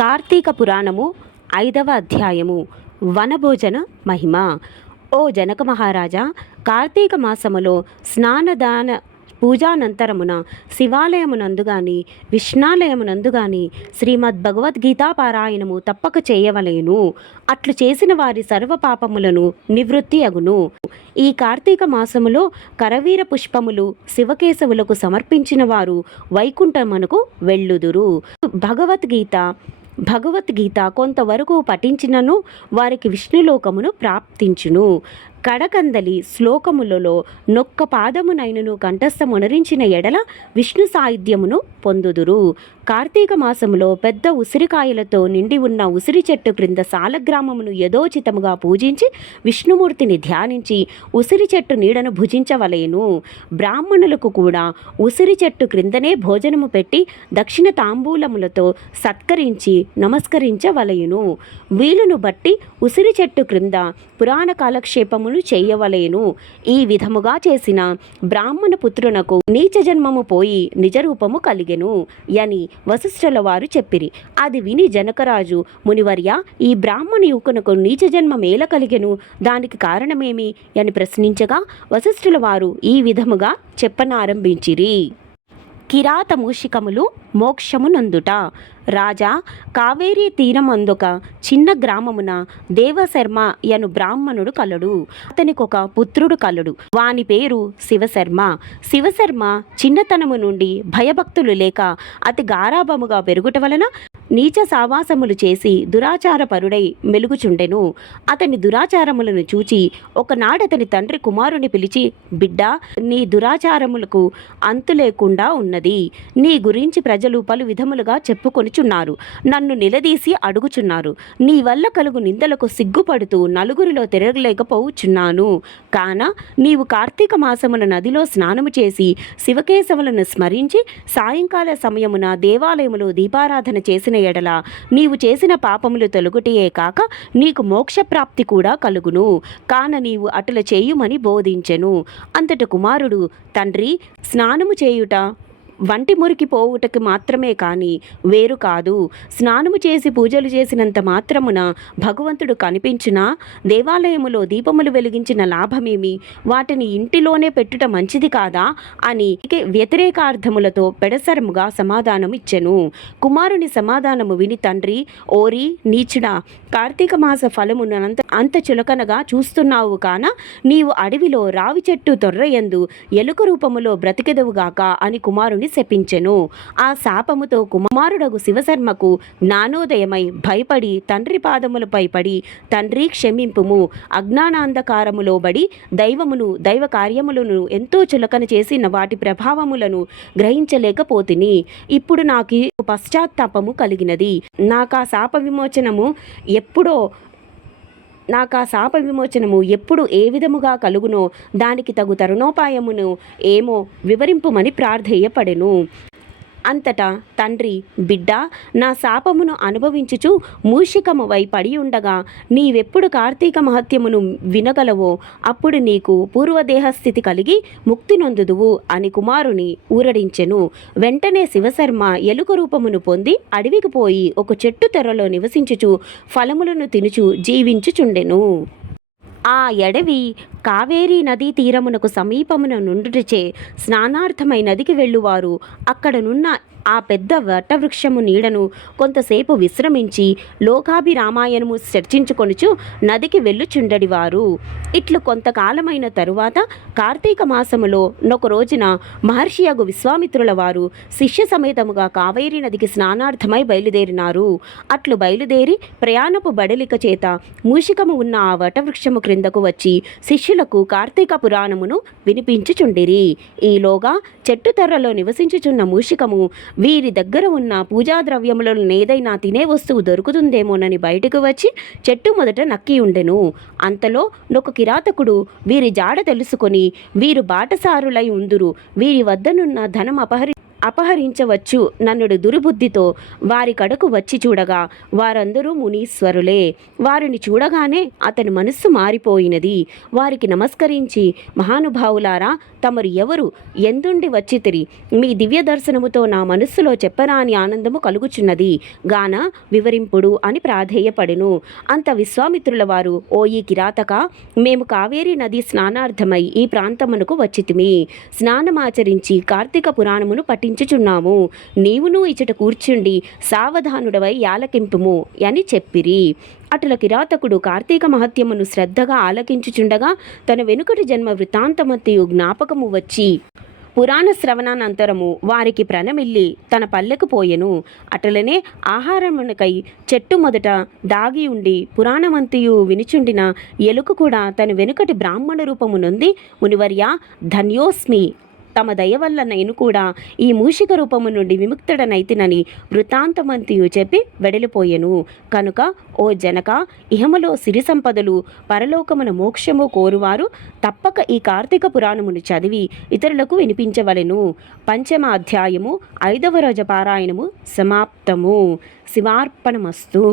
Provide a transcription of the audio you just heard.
కార్తీక పురాణము 5వ అధ్యాయము వనభోజన మహిమ. ఓ జనక మహారాజా, కార్తీక మాసములో స్నానదాన పూజానంతరమున శివాలయమునందు గాని విష్ణాలయమునందు గాని శ్రీమద్ భగవద్గీతా పారాయణము తప్పక చేయవలేను. అట్లు చేసిన వారి సర్వ పాపములను నివృత్తి అగును. ఈ కార్తీక మాసములో కరవీర పుష్పములు శివకేశవులకు సమర్పించిన వారు వైకుంఠమునకు వెళ్ళుదురు. భగవద్గీత కొంతవరకు పఠించినను వారికి విష్ణులోకమును ప్రాప్తించును. కడకందలి శ్లోకములలో నొక్క పాదమునైనను కంఠస్థమునరించిన ఎడల విష్ణు సాయుధ్యమును పొందుదురు. కార్తీక మాసములో పెద్ద ఉసిరికాయలతో నిండి ఉన్న ఉసిరి చెట్టు క్రింద సాలగ్రామమును యథోచితముగా పూజించి విష్ణుమూర్తిని ధ్యానించి ఉసిరి చెట్టు నీడను భుజించవలేను. బ్రాహ్మణులకు కూడా ఉసిరి చెట్టు క్రిందనే భోజనము పెట్టి దక్షిణ తాంబూలములతో సత్కరించి నమస్కరించవలయును. వీలును బట్టి ఉసిరి చెట్టు క్రింద పురాణ కాలక్షేపములు చేయవలేను. ఈ విధముగా చేసిన బ్రాహ్మణ పుత్రునకు నీచ జన్మము పోయి నిజరూపము కలిగెను అని వశిష్ఠుల వారు చెప్పిరి. అది విని జనకరాజు, మునివర్య, ఈ బ్రాహ్మణ యువకునకు నీచ జన్మ మేల కలిగెను, దానికి కారణమేమి అని ప్రశ్నించగా వశిష్ఠుల వారు ఈ విధముగా చెప్పనారంభించిరి. కిరాత మూషికములు మోక్షమునందుట. రాజా, కావేరీ తీరమందొక చిన్న గ్రామమున దేవశర్మ యను బ్రాహ్మణుడు కలడు. అతనికి ఒక పుత్రుడు కలడు. వాని పేరు శివశర్మ. శివశర్మ చిన్నతనము నుండి భయభక్తులు లేక అతి గారాభముగా పెరుగుట వలన నీచ సావాసములు చేసి దురాచారపరుడై మెలుగుచుండెను. అతని దురాచారములను చూచి ఒకనాడతని తండ్రి కుమారుని పిలిచి, బిడ్డా, నీ దురాచారములకు అంతు లేకుండా ఉన్నది. నీ గురించి ప్రజలు పలు విధములుగా చెప్పుకొనిచున్నారు. నన్ను నిలదీసి అడుగుచున్నారు. నీ వల్ల కలుగు నిందలకు సిగ్గుపడుతూ నలుగురిలో తిరగలేకపోవచ్చున్నాను. కాన నీవు కార్తీక మాసమున నదిలో స్నానము చేసి శివకేశవులను స్మరించి సాయంకాల సమయమున దేవాలయములో దీపారాధన చేసిన ఎడల నీవు చేసిన పాపములు తొలగుటయే కాక నీకు మోక్షప్రాప్తి కూడా కలుగును. కాన నీవు అటుల చేయుమని బోధించెను. అంతట కుమారుడు, తండ్రి, స్నానము చేయుట వంటి మురికి పోవుటకు మాత్రమే కాని వేరు కాదు. స్నానము చేసి పూజలు చేసినంత మాత్రమున భగవంతుడు కనిపించునా? దేవాలయములో దీపములు వెలిగించిన లాభమేమి? వాటిని ఇంటిలోనే పెట్టుట మంచిది కాదా అని వ్యతిరేకార్థములతో పెడసరముగా సమాధానం ఇచ్చెను. కుమారుని సమాధానము విని తండ్రి, ఓరి నీచుడా, కార్తీక మాస ఫలమును అంత చులకనగా చూస్తున్నావు కాన నీవు అడవిలో రావి చెట్టు తొర్రయందు ఎలుక రూపములో బ్రతికెదవుగాక అని కుమారుని శపించెను. ఆ శాపముతో కుమారుడగు శివశర్మకు జ్ఞానోదయమై భయపడి తండ్రి పాదములపై పడి, తండ్రి క్షమింపుము, అజ్ఞానాంధకారములో బడి దైవమును దైవ కార్యములను ఎంతో చులకన చేసిన వాటి ప్రభావములను గ్రహించలేకపోతిని. ఇప్పుడు నాకు పశ్చాత్తాపము కలిగినది. నాకు ఆ శాప విమోచనము ఎప్పుడు ఏ విధముగా కలుగునో దానికి తగు తరుణోపాయమును ఏమో వివరింపుమని ప్రార్థేయపడెను. అంతటా తండ్రి, బిడ్డ, నా శాపమును అనుభవించుచు మూషికమువై పడి ఉండగా నీవెప్పుడు కార్తీక మహత్యమును వినగలవో అప్పుడు నీకు పూర్వదేహస్థితి కలిగి ముక్తి నొందుదువు అని కుమారుని ఊరడించెను. వెంటనే శివశర్మ ఎలుక రూపమును పొంది అడవికి పోయి ఒక చెట్టు తెరలో నివసించుచు ఫలములను తినుచు జీవించుచుండెను. ఆ ఎడవి కావేరీ నదీ తీరమునకు సమీపమున నుండుటచే స్నానార్థమై నదికి వెళ్ళువారు అక్కడనున్న ఆ పెద్ద వటవృక్షము నీడను కొంతసేపు విశ్రమించి లోకాభిరామాయణము చర్చించుకొనుచు నదికి వెళ్ళుచుండడివారు. ఇట్లు కొంతకాలమైన తరువాత కార్తీక మాసములో నొక రోజున మహర్షియగు విశ్వామిత్రుల వారు శిష్య సమేతముగా కావేరీ నదికి స్నానార్థమై బయలుదేరినారు. అట్లు బయలుదేరి ప్రయాణపు బడలిక చేత మూషికము ఉన్న ఆ వటవృక్షము క్రిందకు వచ్చి శిష్యులకు కార్తీక పురాణమును వినిపించుచుండిరి. ఈలోగా చెట్టు తెర్రలో నివసించుచున్న మూషికము వీరి దగ్గర ఉన్న పూజా ద్రవ్యములలో ఏదైనా తినే వస్తువు దొరుకుతుందేమోనని బయటకు వచ్చి చెట్టు మొదట నక్కి ఉండెను. అంతలో నొక కిరాతకుడు వీరి జాడ తెలుసుకొని వీరు బాటసారులై ఉందురు, వీరి వద్దనున్న ధనం అపహరించవచ్చు నన్నుడు దుర్బుద్ధితో వారి కడకు వచ్చి చూడగా వారందరూ మునీశ్వరులే. వారిని చూడగానే అతని మనస్సు మారిపోయినది. వారికి నమస్కరించి, మహానుభావులారా, తమరు ఎవరు, ఎందుండి వచ్చితిరి? మీ దివ్య దర్శనముతో నా మనస్సులో చెప్పరాని ఆనందము కలుగుచున్నది గాన వివరింపుడు అని ప్రాధేయపడెను. అంత విశ్వామిత్రుల వారు, ఓ ఈ కిరాతక, మేము కావేరీ నది స్నానార్థమై ఈ ప్రాంతమునకు వచ్చితిమి. స్నానమాచరించి కార్తీక పురాణమును పఠించుచున్నాము. నీవును ఇచ్చట కూర్చుండి సావధానుడవై యాలకింపుము అని చెప్పిరి. అటుల కిరాతకుడు కార్తీక మహత్యమును శ్రద్ధగా ఆలకించుచుండగా తన వెనుకటి జన్మ వృత్తాంతమత్తయు జ్ఞాపకము వచ్చి పురాణ శ్రవణానంతరము వారికి ప్రణమిల్లి తన పల్లెకు పోయెను. అటులనే ఆహారమునకై చెట్టు మొదట దాగి ఉండి పురాణమంతియు వినిచుండిన ఎలుక కూడా తన వెనుకటి బ్రాహ్మణ రూపము నొంది, మునివర్య ధన్యోస్మి, తమ దయ వల్ల నేను కూడా ఈ మూషిక రూపము నుండి విముక్తుడనైతినని వృత్తాంతమంతియు చెప్పి వెడలిపోయెను. కనుక ఓ జనక, ఇహములో సిరి సంపదలు, పరలోకమున మోక్షము కోరువారు తప్పక ఈ కార్తీక పురాణమును చదివి ఇతరులకు వినిపించవలెను. పంచమ అధ్యాయము 5వ రోజు పారాయణము సమాప్తము. శివార్పణమస్తు.